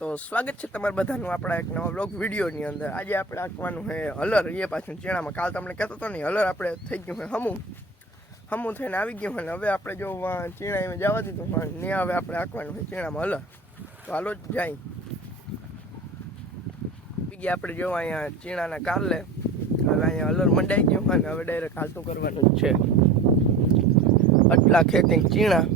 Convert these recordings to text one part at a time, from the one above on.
તો સ્વાગત છે તમારા બધાનું આપણા એક નવા વ્લોગ વિડીયોની અંદર। આજે આપણે આંકવાનું છે હલર, એ પાછું ચીણામાં। કાલ તમને કહેતો હતો ને હલર આપણે થઈ ગયું છે હમું થઈને આવી ગયું છે ને હવે આપણે જો ચીણા એમાં જવા દીધું ને હવે આપણે આંકવાનું છે ચીણામાં હલર। તો હાલો જાય બીજી આપણે જો અહીંયા ચીણાના કારલે હવે અહીંયા હલર મંડાઈ ગયું હોય ને હવે ડાયરેક્ટ હાલતું કરવાનું જ છે। આટલા ખેતી ચીણા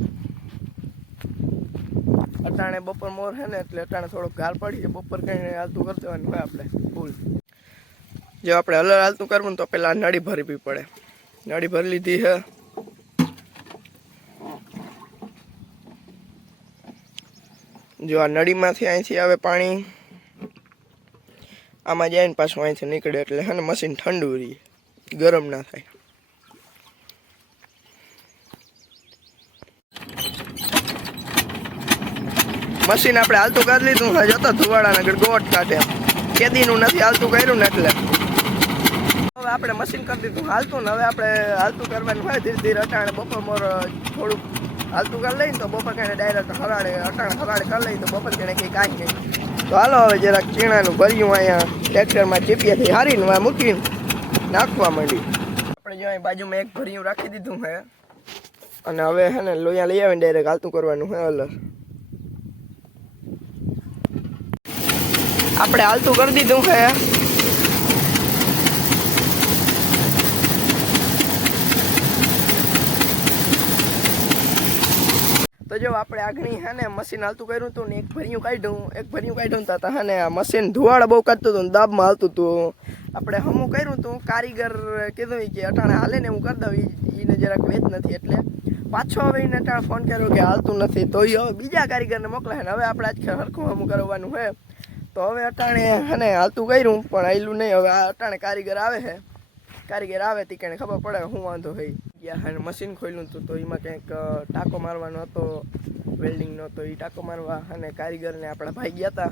अटाणे बपोर मोर है ने એટલે અટાણે થોડોક ગાળ પડી છે બપોર કઈને હાલતું કરી દેવાનું હોય આપણે ફૂલ। જો આપણે હલર હાલતું કરવું તો પહેલા નળી ભરવી પડે। નળી ભરી લીધી છે। જો આ નળીમાંથી અહીંથી આવે પાણી, આમાં જાય ને પાછું અહીંથી નીકળે એટલે હે ને મશીન ઠંડુ રહે, ગરમ ના થાય। मशीन આપણે હાલતું કરી લીધું છે। જતો ધુવાડાના ગોટ કાઢે, કેદીનું નથી હાલતું કર્યું ને એટલે હવે આપણે મશીન કરી દીધું હાલતું ને હવે આપણે હાલતું કરવાનું હોય ધીરે ધીરે। અટાણે બપોર મોર થોડુંક હાલતું કરી લઈને તો બપોર કાંઈ ડાયરેક્ટ અટાણે હરાડે કરી લઈએ તો બપોર કાંઈ કંઈ કાંઈ નહીં। તો હાલો હવે જરાક ચીણાનું ભર્યું અહીંયા ટ્રેક્ટરમાં ચીપિયાથી હારીને મૂકીને નાખવા માંડી। આપણે જો અહીં બાજુમાં એક ભર્યું રાખી દીધું છે અને હવે છે ને લોહીયા લઈ આવીને ડાયરેક્ટ હાલતું કરવાનું છે હલર। આપણે હાલતું કરી દીધું છે। તો જો આપણે આગળ હે ને મશીન હાલતું કર્યું હતું ને એક ભર્યું કાઢ્યું તા હે ને આ મશીન ધુવાડા બહુ કાઢતું હતું ને દાબમાં હાલતું હતું। આપણે હમું કર્યું હતું, કારીગર કીધું કે અટાણે હાલે ને હું કરી દઉં, એને જરાક વેચ નથી એટલે પાછો હવે એને અટાણે ફોન કર્યો કે હાલતું નથી તો એ હવે બીજા કારીગરને મોકલે ને હવે આપણે આજ હરખું હમું કરવાનું છે। તો હવે અટાણે હે ને હાલતું કર્યું પણ આયલું નહીં। હવે આ અટાણે કારીગર આવે છે, કારીગર આવે તી કણે ખબર પડે શું વાંધો હોય। ગયા હા મશીન ખોલ્યું હતું તો એમાં કંઈક ટાંકો મારવાનો હતો વેલ્ડિંગનો, તો એ ટાંકો મારવા અને કારીગરને આપણા ભાઈ ગયા હતા,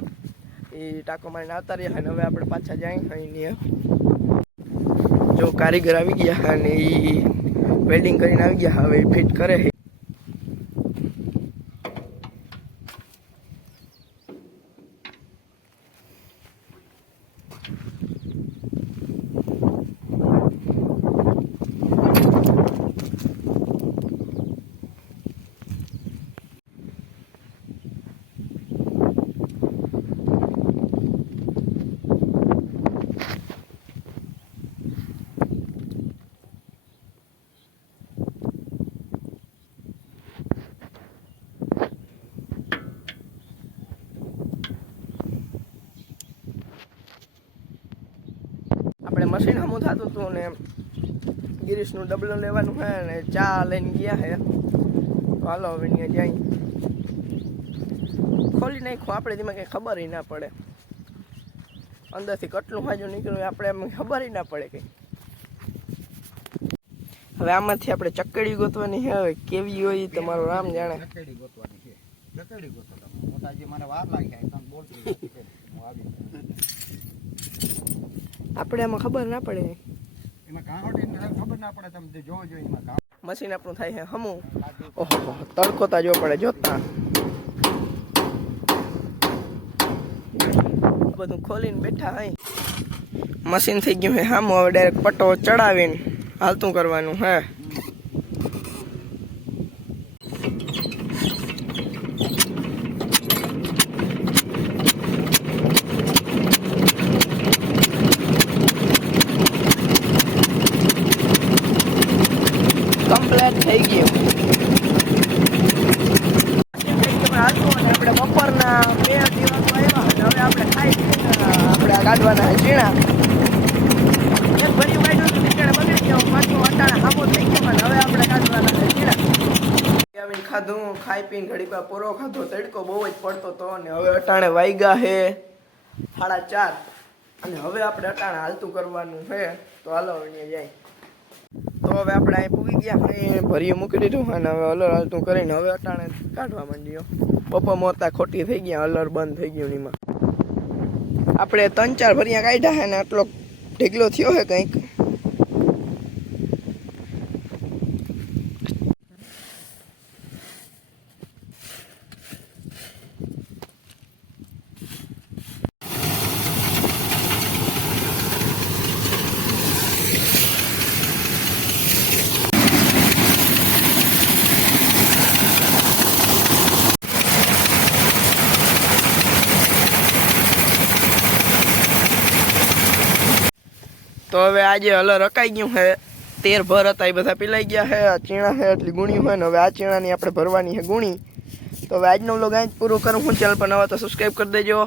એ ટાંકો મારીને આવતા રહ્યા અને હવે આપણે પાછા જાય અહીં જો કારીગર આવી ગયા અને એ વેલ્ડિંગ કરીને આવી ગયા, હવે એ ફિટ કરે છે। આપણે મશીન હમું થતું હતું ને ગિરીશનું ડબલું લેવાનું છે ને ચા લઈને ગયા છે। તો હાલો હવે ત્યાં જાય ખોલી નાખ્યું આપણે, તેમાં કંઈ ખબર ના પડે અંદરથી કેટલું હાજુ નીકળ્યું આપણે એમ ખબર ના પડે કંઈ। હવે આમાંથી આપણે ચકડી ગોતવાની છે, હવે કેવી હોય તમારું રામ જાણે। ચકડી ગોતવાની છે, ચકડી ગોતો તમે મોટાજી, મને વાર લાગી તમે બોલતી હું આવી આપણે એમાં ખબર ના પડે, એમાં કાંઠીને ખબર ના પડે, તમે જોજો એમાં મશીન આપણું થાય છે હમું। ઓહો તડકો તા જો પડે જોતા બધું ખોલીને બેઠા હોય। મશીન થઈ ગયું છે હામું, હવે ડાયરેક્ટ પટ્ટો ચડાવીને હાલતું કરવાનું હે। કમ્પ્લીટ થઈ ગયું આપણે બપોરના 2 દિવસ આવ્યા અને હવે આપણે ખાઈ આપણે કાઢવાના ચીણા। એક ભર્યું કાઢ્યું હતું નીકળે બગડી ગયો, પાછું અટાણે હામો થઈ ગયો અને હવે આપણે કાઢવાના ચીણા। આવીને ખાધું, ખાઈ પીને ઘડીક પૂરો ખાધો, તડકો બહુ જ પડતો હતો અને હવે અટાણે વાગ્યા છે 4:30 અને હવે આપણે અટાણે હાલતું કરવાનું છે। તો હાલો અહીંયા જાય તો હવે આપણે અહીં પૂગી ગયા, અહીં ભર્યું મૂકી દીધું અને હવે હલર હાલતું કરીને હવે અટાણે કાઢવા માંડ્યો। બપોર મોરતા ખોટી થઈ ગયા, હલર બંધ થઈ ગયું એમાં। આપણે 3-4 ભર્યા કાઢ્યા છે ને આટલો ઢીકલો થયો છે કંઈક। તો હવે આજે હલર રકાઈ ગયું છે 13 ભર હતા એ બધા પીલાઈ ગયા છે આ ચીણા છે એટલી ગુણી હોય ને હવે આ ચીણાની આપણે ભરવાની છે ગુણી તો હવે આજનો વ્લોગ અહીં જ પૂરો કરું હું ચેનલ પર નવા તો સબસ્ક્રાઈબ કરી દેજો